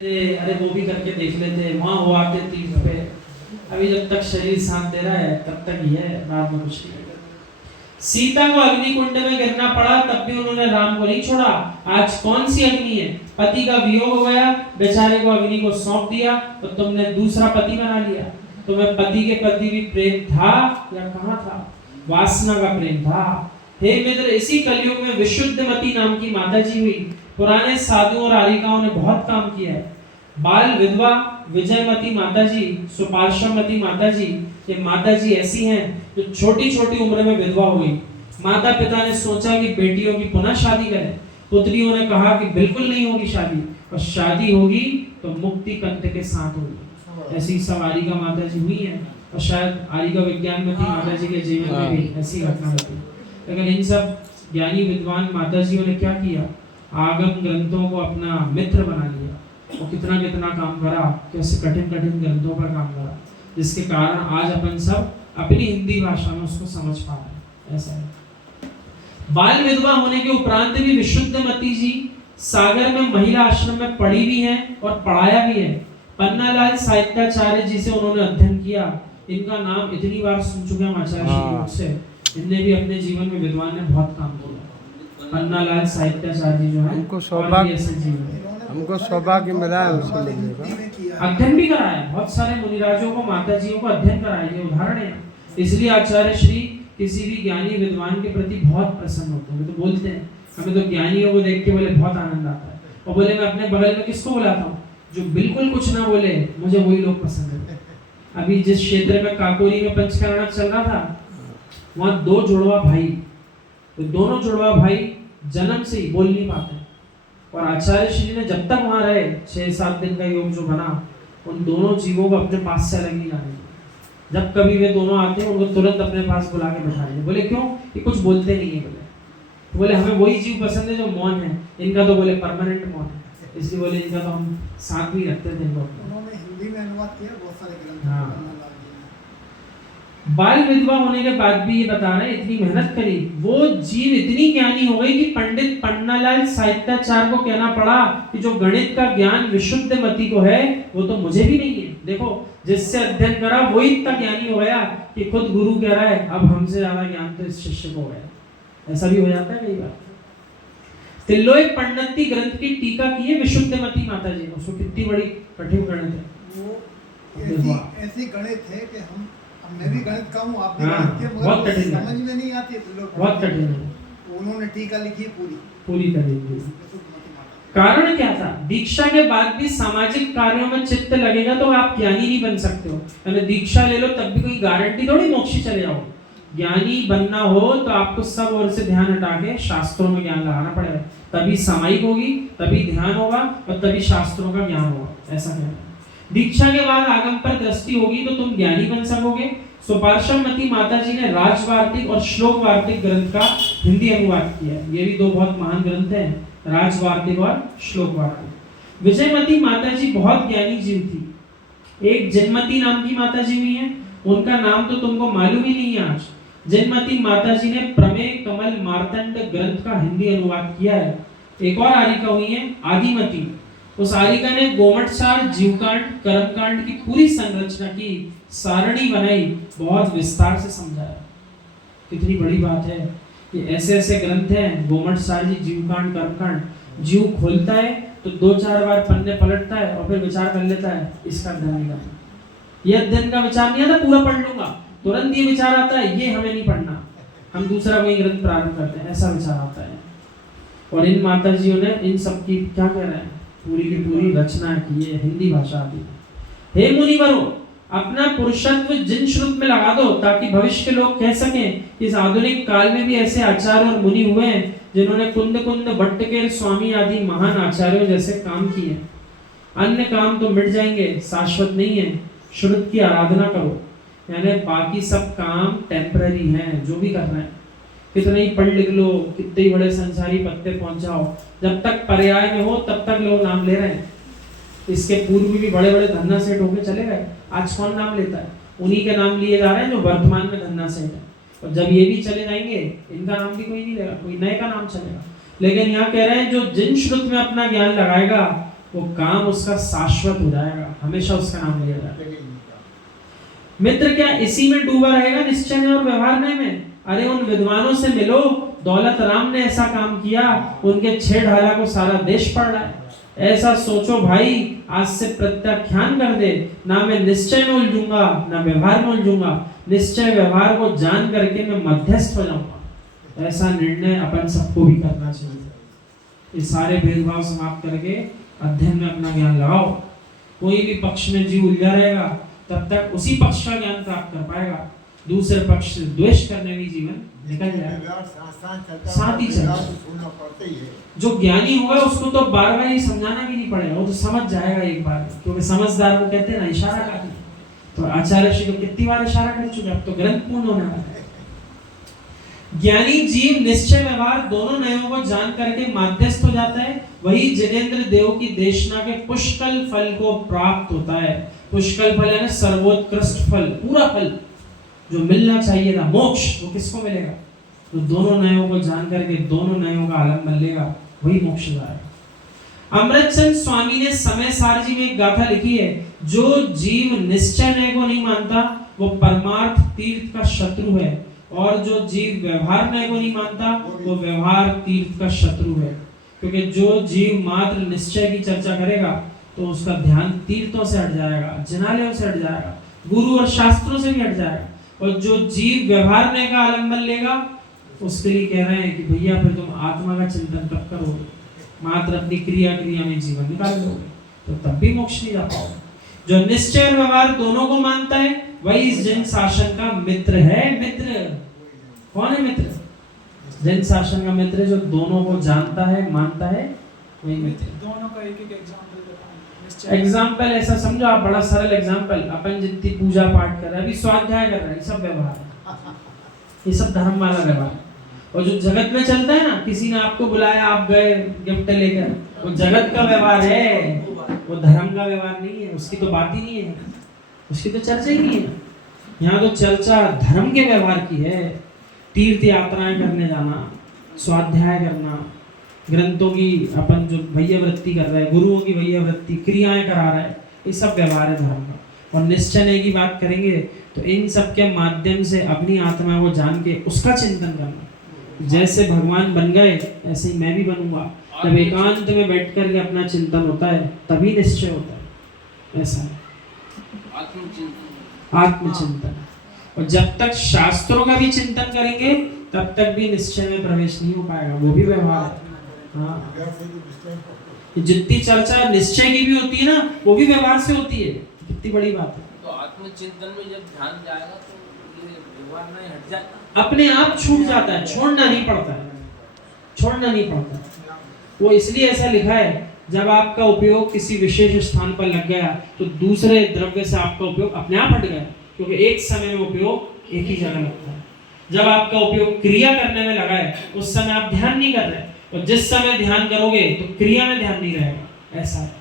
अरे वो भी करके देख लेते, वहां हो आते तीर्थ पे। अभी जब तक शरीर साथ दे रहा है तब तक ही है, बाद में कुछ नहीं। सीता को अग्नि कुंड में गिरना पड़ा तब भी उन्होंने राम को नहीं छोड़ा। आज कौन सी अग्नि है? पति का वियोग हो गया, बेचारे को अग्नि को सौंप दिया तो तुमने दूसरा पति बना लिया। तुम्हें पति के प्रति भी प्रेम था या कहां था? वासना का प्रेम था। हे मित्र, इसी कलयुग में विशुद्धमती नाम की माता जी हुई। पुराने साधुओं और आरिकाओं ने बहुत काम किया है। बाल विधवा विजयमती माता जी, सुपार्श्वमती माता जी, ये माता जी ऐसी हैं जो छोटी छोटी उम्र में विधवा हुई। माता पिता ने सोचा कि बेटियों की पुनः शादी करें। पुत्रियों ने कहा कि बिल्कुल नहीं होगी शादी, और शादी होगी तो मुक्ति कंठ के साथ होगी। ऐसी सब आरिका माता जी हुई हैं, और शायद आरिका विज्ञानमती माता जी के जीवन में भी ऐसी घटना होती। लेकिन इन सब ज्ञानी विद्वान माताजियों ने क्या किया? आगम ग्रंथों को अपना मित्र बना लिया। वो कितना कितना काम करा, कैसे कठिन कठिन ग्रंथों पर काम करा, जिसके कारण आज अपन सब अपनी हिंदी भाषा में उसको समझ पा रहे हैं। ऐसा है। बाल विधवा होने के उपरांत भी विशुद्धमती जी सागर में महिला आश्रम में पढ़ी भी हैं और पढ़ाया भी है। पन्नालाल साहित्याचार्य जी से उन्होंने अध्ययन किया। इनका नाम इतनी बार सुन चुके हम आचार्य श्री से। इनने भी अपने जीवन में विद्वान ने बहुत काम किया। पन्नालाल साहित्याचार्य जी जो है, हमको सौभाग्य मिला है उनसे मिलने का। अध्ययन भी कराया, बहुत सारे मुनिराजों को माताजियों को अध्ययन कराया। ये उदाहरण है। इसलिए आचार्य श्री किसी भी ज्ञानी विद्वान के प्रति बहुत प्रसन्न होते हैं। तो बोलते हैं, हमें तो ज्ञानियों को देख के बोले बहुत आनंद आता है। और बोले मैं अपने बगल में किसको बुलाता हूँ? जो बिल्कुल कुछ ना बोले, मुझे वही लोग पसंद है। अभी जिस क्षेत्र में काकोरी में पंचकर्णा चल रहा था, वहाँ दो जुड़वा भाई, तो दोनों जुड़वा भाई जन्म से ही बोल नहीं पाते। और आचार्य श्री ने जब तक वहां रहे, 6-7 दिन का योग जो बना, उन दोनों जीवों को अपने पास से अलग नहीं लाने। जब कभी वे दोनों आते हैं उनको तुरंत अपने पास बुला के बैठा लेते। बोले क्यों? ये कुछ बोलते नहीं है। बोले हमें वही जीव पसंद है जो मौन है। इनका तो बोले परमानेंट मौन है, इसलिए बोले इनका तो हम साथ भी रखते थे। उन्होंने हिंदी में अनुवाद किया बहुत सारे ग्रंथ। हाँ। बाल विधवा होने के बाद भी ये बता रहे हैं, इतनी मेहनत करी, वो जीव इतनी ज्ञानी हो गई कि पंडित पन्नालाल साहित्याचार्य को कहना पड़ा कि जो गणित का ज्ञान विशुद्धमती को है वो तो मुझे भी नहीं है। देखो, जिससे अध्ययन करा वही इतना ज्ञानी हो गया कि खुद गुरु कह रहा है अब हमसे ज्यादा ज्ञान तो इस शिष्य को है। ऐसा भी हो जाता है कई बार। तिल्लोई पंडिती ग्रंथ की टीका की है विशुद्धमती माता जी ने। उसको कितनी बड़ी कठिन गणित है वो। ऐसी गणित है कि मैं भी गणित का हूँ, आप भी गणित के, मगर समझ में नहीं आती है लोग। बहुत कठिन है। उन्होंने टीका लिखी पूरी करेंगे। कारण क्या था? दीक्षा के बाद भी सामाजिक कार्यों में चित्त लगेगा तो आप ज्ञानी नहीं बन सकते हो। यानी दीक्षा ले लो तब भी कोई गारंटी थोड़ी मोक्ष चले जाओ। ज्ञानी बनना हो तो आपको सब ओर से ध्यान हटा के शास्त्रों में ज्ञान लगाना पड़ेगा। तभी सामायिक होगी, तभी ध्यान होगा, और तभी शास्त्रों का ज्ञान होगा। ऐसा कहना। दीक्षा के बाद आगम पर दृष्टि होगी तो तुम ज्ञानी बन सकोगे। सुपार्श्वमती माता जी ने राजवार्तिक और श्लोक वार्तिक ग्रंथ का हिंदी अनुवाद किया है। ये भी दो बहुत महान ग्रंथ हैं, राजवार्तिक और श्लोक वार्तिक। विजयमती माता जी बहुत ज्ञानी जीव थी। एक जिनमती नाम की माता जी हुई है, उनका नाम तो तुमको मालूम ही नहीं है आज। जिनमती माता जी ने प्रमेय कमल मार्तंड ग्रंथ का हिंदी अनुवाद किया है। एक और आरिका हुई है आदिमती। उस आरिका ने गोमटसार, जीवकांड, कर्मकांड की पूरी संरचना की, सारणी बनाई, बहुत विस्तार से समझाया। कितनी बड़ी बात है कि ऐसे ऐसे ग्रंथ हैं, गोमटसार जी, जीवकांड, कर्मकांड। जीव खोलता है तो 2-4 बार पन्ने पलटता है और फिर विचार कर लेता है इसका अध्ययन करना। ये अध्ययन का विचार नहीं आता पूरा पढ़ लूंगा, तुरंत ये विचार आता है ये हमें नहीं पढ़ना, हम दूसरा कोई ग्रंथ प्रारंभ करते हैं, ऐसा विचार आता है। और इन माताजियों ने इन सब की क्या कह रहे हैं, पूरी की पूरी रचना की है, हिंदी भाषा आती है। हे मुनिवरों, अपना पुरुषत्व जिन श्रुत में लगा दो ताकि भविष्य के लोग कह सकें कि इस आधुनिक काल में भी ऐसे आचार्य और मुनि हुए हैं जिन्होंने कुंद कुंद भट्टकेर स्वामी आदि महान आचार्यों जैसे काम किए। अन्य काम तो मिट जाएंगे, शाश्वत नहीं है। श्रुत की आराधना करो, यानी बाकी सब काम टेम्पररी हैं। जो भी करना है, कितना ही पढ़ लिख लो, कितने ही बड़े संसारी पद पे पहुंच जाओ, जब तक पर्याय में हो तब तक लोग नाम ले रहे हैं। इसके पूर्व भी बड़े बड़े धन्ना सेठ होके चले गए, आज कौन नाम लेता है? उन्हीं के नाम लिए जा रहे हैं जो वर्तमान में धन्ना सेठ है। और जब ये भी चले जाएंगे, इनका नाम भी कोई नहीं लेगा, कोई नए का नाम चलेगा। लेकिन यहाँ कह रहे हैं जो जिन श्रुत में अपना ज्ञान लगाएगा वो काम उसका शाश्वत हो जाएगा, हमेशा उसका नाम लिया जाएगा। मित्र क्या इसी में डूबा रहेगा, निश्चय में और व्यवहार में? अरे उन विद्वानों से मिलो, दौलत राम ने ऐसा काम किया, उनके 6 ढाला को सारा देश पढ़ रहा है। ऐसा सोचो भाई, आज से प्रत्याख्यान कर दे, ना मैं निश्चय में उलझूंगा ना व्यवहार में उलझूंगा, निश्चय व्यवहार को जान करके मैं मध्यस्थ हो जाऊंगा। ऐसा निर्णय अपन सबको भी करना चाहिए। ये सारे भेदभाव समाप्त करके अध्ययन में अपना ज्ञान लगाओ। कोई भी पक्ष में जीव उलझा रहेगा तब तक उसी पक्ष का ज्ञान प्राप्त कर पाएगा, दूसरे पक्ष से द्वेष करने में जीवन निकल जाएगा, साथ ही चलता है। जो ज्ञानी होगा उसको तो बार बार ये समझाना भी नहीं पड़ेगा, वो तो समझ जाएगा एक बार, क्योंकि समझदार को कहते हैं ना इशारा कर। तो आचार्य श्री को कितनी बार इशारा कर चुके, अब तो ग्रंथ पूर्ण होने वाला है। ज्ञानी जीव निश्चय व्यवहार दोनों नयों को जान करके माध्यस्थ हो जाता है, वही जिनेंद्र देव की देशना के पुष्कल फल को प्राप्त होता है। पुष्कल फल यानी सर्वोत्कृष्ट फल, पूरा फल जो मिलना चाहिए था, मोक्ष, वो किसको मिलेगा? तो दोनों नयों को जान करके दोनों नयों का आलम्बन लेगा, वही मोक्ष जाएगा। अमृतचंद स्वामी ने समय सार जी में एक गाथा लिखी है, जो जीव निश्चय नय को नहीं मानता वो परमार्थ तीर्थ का शत्रु है, और जो जीव व्यवहार नय को नहीं मानता वो व्यवहार तीर्थ का शत्रु है। क्योंकि जो जीव मात्र निश्चय की चर्चा करेगा तो उसका ध्यान तीर्थों से हट जाएगा, जिनालयों से हट जाएगा, गुरु और शास्त्रों से भी हट जाएगा। और जो जीव व्यवहार नय का आलम्बन लेगा उसके लिए कह रहे हैं कि भैया फिर तुम आत्मा का चिंतन तब करोगे, मात्र अपनी क्रिया में जीवन निकाल लोगे, तो तब भी मोक्ष नहीं जा पाओगे। जो निश्चय और व्यवहार दोनों को मानता है वही इस जन शासन का मित्र है। मित्र कौन है? मित्र जन शासन का मित्र जो दोनों को जानता है, मानता है, वही मित्र। दोनों का एक एग्जांपल एग्जाम्पल ऐसा समझो आप, बड़ा सरल एग्जाम्पल, अपन जितनी पूजा पाठ कर रहे हैं, अभी स्वाध्याय कर रहे हैं, ये सब व्यवहार है, ये सब धर्म वाला व्यवहार। और जो जगत में चलता है ना, किसी ने आपको बुलाया, आप गए गिफ्ट लेकर, वो जगत का व्यवहार है, वो धर्म का व्यवहार नहीं है, उसकी तो बात ही नहीं है, उसकी तो चर्चा ही नहीं है। यहाँ तो चर्चा धर्म के व्यवहार की है। तीर्थ यात्राएं करने जाना, स्वाध्याय करना, ग्रंथों की अपन जो वैयावृत्ति कर रहे हैं, गुरुओं की वैयावृत्ति, क्रियाएं करा रहे हैं, ये सब व्यवहार है धर्म का। और निश्चय की बात करेंगे तो इन सब के माध्यम से अपनी आत्मा को जान के उसका चिंतन करना। जैसे भगवान बन गए ऐसे ही मैं भी बनूंगा। जब एकांत में बैठ कर के अपना चिंतन होता है तभी निश्चय होता है। ऐसा आत्मचिंतन। और जब तक शास्त्रों का भी चिंतन करेंगे तब तक भी निश्चय में प्रवेश नहीं हो पाएगा, वो भी व्यवहार है। हाँ, जितनी चर्चा निश्चय की भी होती है ना, वो भी व्यवहार से होती है। कितनी बड़ी बात है। तो आत्मचिंतन में जब ध्यान जाएगा तो ये व्यवहार नहीं हट जाएगा, अपने आप छूट जाता है, छोड़ना नहीं पड़ता है, छोड़ना नहीं पड़ता। वो इसलिए ऐसा लिखा है, जब आपका उपयोग किसी विशेष स्थान पर लग गया तो दूसरे द्रव्य से आपका उपयोग अपने आप हट गया, क्योंकि एक समय में उपयोग एक ही जगह लगता है। जब आपका उपयोग क्रिया करने में लगा है उस समय आप ध्यान नहीं कर रहे, और जिस समय ध्यान करोगे तो क्रिया में ध्यान नहीं रहेगा। ऐसा है।